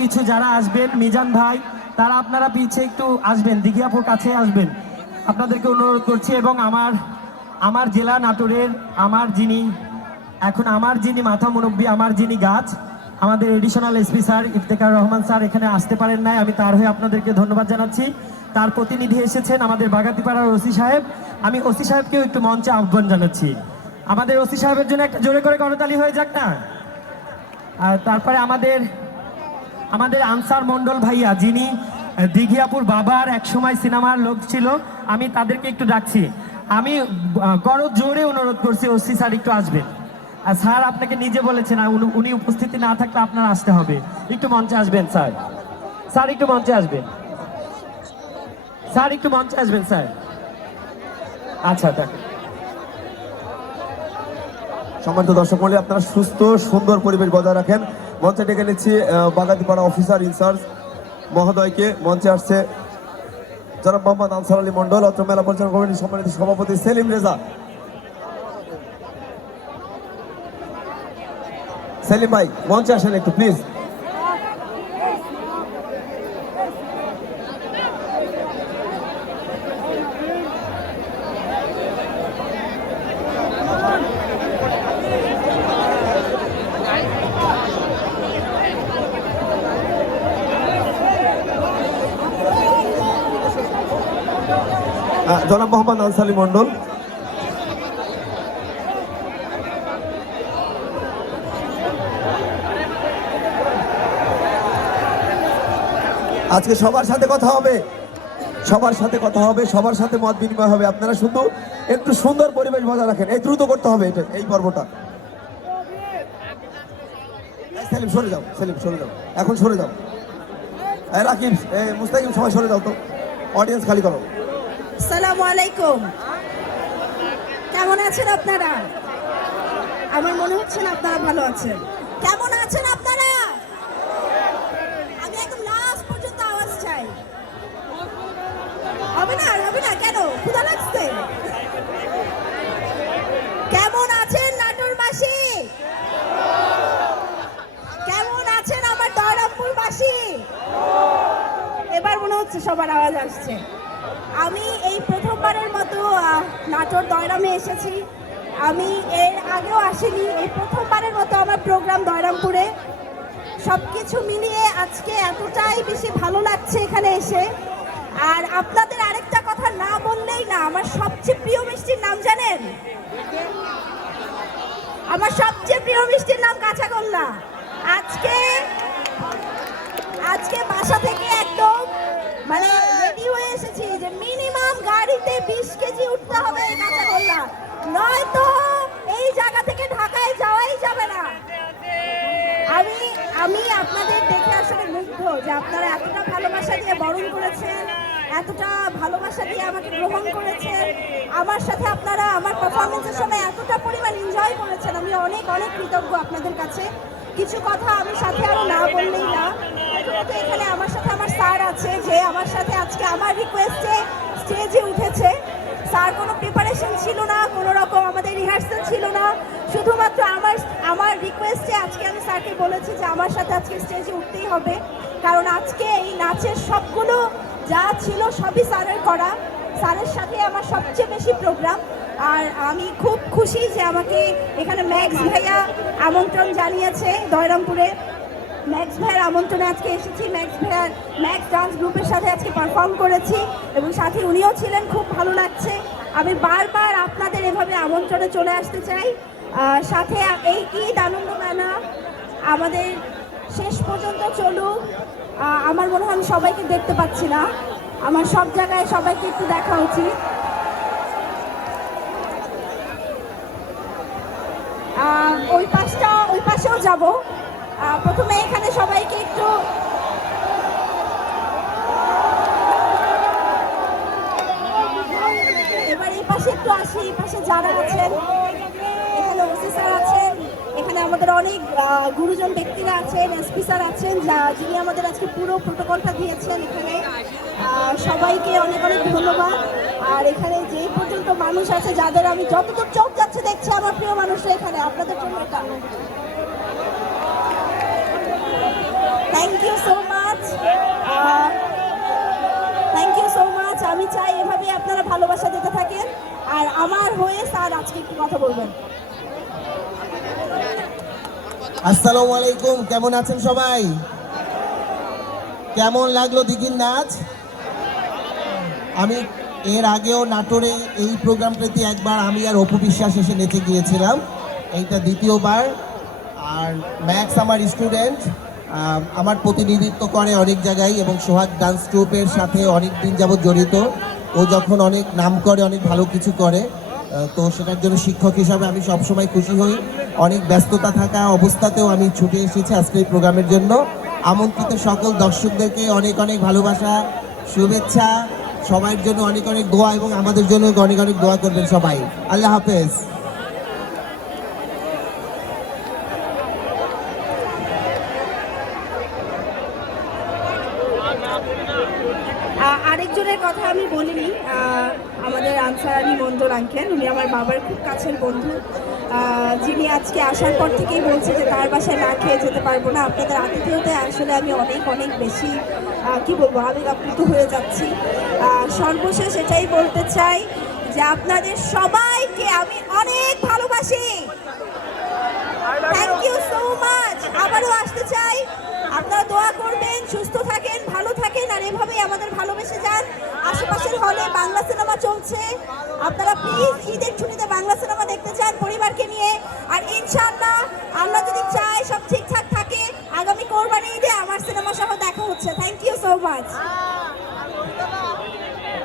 কিছু যারা আসবেন মিজান ভাই তারা আপনারা পিছে একটু আসবেন, দিঘিয়াপুর কাছে আসবেন, আপনাদেরকে অনুরোধ করছি। এবং আমার জেলা নাটোরের আমার যিনি মাথা মুরব্বী, আমার যিনি গাছ, আমাদের additional SP sir Iftekhar Rahman sir এখানে আসতে পারেন নাই, আমি তার হয়ে আপনাদেরকে ধন্যবাদ জানাচ্ছি। তার প্রতিনিধি এসেছেন আমাদের বাগাতিপাড়ার ওসি সাহেব, আমি ওসি সাহেবকেও একটু মঞ্চে আহ্বান জানাচ্ছি। আমাদের ওসি সাহেবের জন্য একটা জোরে করে করতালি হয়ে যাক না। আর তারপরে আমাদের আনসার মন্ডল ভাইয়া, যিনি দিঘিয়াপুর বাবার একসময় সিনেমার লোক ছিল, আমি তাদেরকে একটু ডাকছি। আমি করো জোরে অনুরোধ করছি ওসি স্যার একটু আসবেন। আর স্যার আপনাকে নিজে বলেছেন উনি উপস্থিতি না থাকলে আপনার আসতে হবে, একটু মঞ্চে আসবেন স্যার। স্যার একটু মঞ্চে আসবেন, স্যার একটু মঞ্চে আসবেন স্যার। আচ্ছা দেখেন, সম্মানিত দর্শক মণ্ডলী, আপনারা সুস্থ সুন্দর পরিবেশ বজায় রাখেন। মঞ্চে ডেকে নিচ্ছি বাগাতিপাড়া অফিসার ইনচার্জ মহোদয়কে। মঞ্চে আসছে জনাব মোহাম্মদ আনসার আলী মন্ডল, অত্র মেলা পরিচালনা কমিটির সম্মানিত সভাপতি সেলিম রেজা। সেলিম ভাই মঞ্চে আসেন একটু প্লিজ। জনাব মোহাম্মদ আনসার আলী মন্ডল। আজকে সবার সাথে কথা হবে, সবার সাথে কথা হবে, সবার সাথে মত বিনিময় হবে। আপনারা শুধু একটু সুন্দর পরিবেশ বজায় রাখেন, এই দ্রুত করতে হবে এই পর্বটা। সেলিম সরে যাও, সেলিম সরে যাও, এখন সরে যাও। রাকিব, মুস্তাকিম, সবাই সরে যাও তো, অডিয়েন্স খালি করো। আসসালামু আলাইকুম, কেমন আছেন আপনারা? আমার মনে হচ্ছে না আপনারা ভালো আছেন। কেমন আছেন আপনারা? আমি একদম লাস্ট পর্যন্ত আওয়াজ চাই। হবে না কেন? ক্ষুধা লাগছে? কেমন আছেন নাটোরবাসী? কেমন আছেন আমার দয়রামপুরবাসী? এবার মনে হচ্ছে সবার আওয়াজ আসছে। আমি এই প্রথমবারের মতো নাটোর দয়রামে এসেছি। আমি এর আগেও আসিনি, এই প্রথমবারের মতো আমার প্রোগ্রাম দয়রামপুরে। সব কিছু মিলিয়ে আজকে এতটাই বেশি ভালো লাগছে এখানে এসে। আর আপনাদের আরেকটা কথা না বললেই না, আমার সবচেয়ে প্রিয় মিষ্টির নাম জানেন? আমার সবচেয়ে প্রিয় মিষ্টির নাম কাঁচাগোল্লা। আজকে বাসা থেকে একদম রেডি হয়ে এসেছি যে মিনিমাম গাড়িতে 20 কেজি উঠতে হবে এই কাঁচাগোল্লা, নয়তো এই জায়গা থেকে ঢাকায় যাওয়াই যাবে না। আমি আপনাদের দেখে আসলে মুগ্ধ যে আপনারা এতটা ভালোবাসা দিয়ে বরণ করেছেন, এতটা ভালোবাসা দিয়ে আমাকে গ্রহণ করেছেন। আমার সাথে আপনারা আমার পারফরমেন্সের সময় এতটা পরিমাণ এনজয় করেছেন, আমি অনেক অনেক কৃতজ্ঞ আপনাদের কাছে। কিছু কথা আমি সাথে আরো না বললেই না। প্রথমত এখানে আমার সাথে আমার স্যার আছে, যে আমার সাথে আজকে আমার রিকোয়েস্টে স্টেজে উঠেছে। স্যার কোনো প্রিপারেশন ছিল না, কোনো রকম আমাদের রিহার্সাল ছিল না, শুধুমাত্র আমার রিকোয়েস্টে আজকে আমি স্যারকে বলেছি যে আমার সাথে আজকে স্টেজে উঠতেই হবে, কারণ আজকে এই নাচের সবগুলো যা ছিল সবই স্যারের করা। স্যারের সাথে আমার সবচেয়ে বেশি প্রোগ্রাম। আর আমি খুব খুশি যে আমাকে এখানে ম্যাক্স ভাইয়া আমন্ত্রণ জানিয়েছে দয়রামপুরে। ম্যাক্স ভাইয়ের আমন্ত্রণে আজকে এসেছি। ম্যাক্স ডান্স গ্রুপের সাথে আজকে পারফর্ম করেছি এবং সাথে উনিও ছিলেন, খুব ভালো লাগছে। আমি বারবার আপনাদের এভাবে আমন্ত্রণে চলে আসতে চাই। সাথে এই ঈদ আনন্দ মেলা আমাদের শেষ পর্যন্ত চলুক। আমার মনে হয় আমি সবাইকে দেখতে পাচ্ছি না, আমার সব জায়গায় সবাইকে একটু দেখা উচিত। ওই পাশেও যাব। প্রথমে এখানে সবাইকে একটু এবার এই পাশে একটু আসি। এই পাশে যারা আছেন, এখানে ওসি স্যার আছেন, এখানে আমাদের অনেক গুরুজন ব্যক্তিরা আছেন, এসপি স্যার আছেন, যিনি আমাদের আজকে পুরো প্রোটোকলটা দিয়েছেন। এখানে সবাইকে অনেক অনেক ধন্যবাদ। আর এখানে যে পর্যন্ত মানুষ আছে, যাদের আমি যতদূর চোখ যাচ্ছে দেখছি আমার প্রিয় মানুষরা এখানে, আপনাদের জন্য এটা thank you so much, thank you so much. আমি চাই এভাবেই আপনারা ভালোবাসা দিতে থাকেন। আর আমার হয়ে স্যার আজকে একটু কথা বলবেন। আসসালামু আলাইকুম, কেমন আছেন সবাই? কেমন লাগলো দিঘির নাচ? আমি এর আগেও নাটোরে এই প্রোগ্রামটাতে একবার আমি আর অপু বিশ্বাস এসে নেচে গিয়েছিলাম, এইটা দ্বিতীয়বার। আর ম্যাক্স আমার স্টুডেন্ট, আমার প্রতিনিধিত্ব করে অনেক জায়গায় এবং সোহাগ ডান্স ট্রুপের সাথে অনেক দিন যাবৎ জড়িত। ও যখন অনেক নাম করে, অনেক ভালো কিছু করে, তো সেটার জন্য শিক্ষক হিসাবে আমি সবসময় খুশি হই। অনেক ব্যস্ততা থাকা অবস্থাতেও আমি ছুটে এসেছি আজকে এই প্রোগ্রামের জন্য। আমন্ত্রিত সকল দর্শকদেরকে অনেক অনেক ভালোবাসা, শুভেচ্ছা, সবার জন্য অনেক অনেক দোয়া এবং আমাদের জন্য অনেক অনেক দোয়া করবেন সবাই। আল্লাহ হাফেজ। আরেকজনের কথা আমি বলিনি, আমাদের আনসার আলী মন্ডল আঙ্কেল, উনি আমার বাবার খুব কাছের বন্ধু, যিনি আজকে আসার পর থেকেই বলছে যে তার বাসায় না খেয়ে যেতে পারবো না। আপনাদের আতিথেয়তায় আসলে আমি অনেক অনেক বেশি কি বলবো, আবেগ আপ্লুত হয়ে যাচ্ছি। সর্বশেষ এটাই বলতে চাই যে আপনাদের সবাইকে আমি অনেক ভালোবাসি। Thank you so much. আবারও আসতে চাই, আপনারা দোয়া করবেন, সুস্থ থাকেন, ভালো থাকেন, আর এভাবেই আমাদের ভালোবেসে যান। আশেপাশের হলে বাংলা সিনেমা চলছে, আপনারা প্লিজ ঈদের ছুটিতে বাংলা সিনেমা দেখতে চান।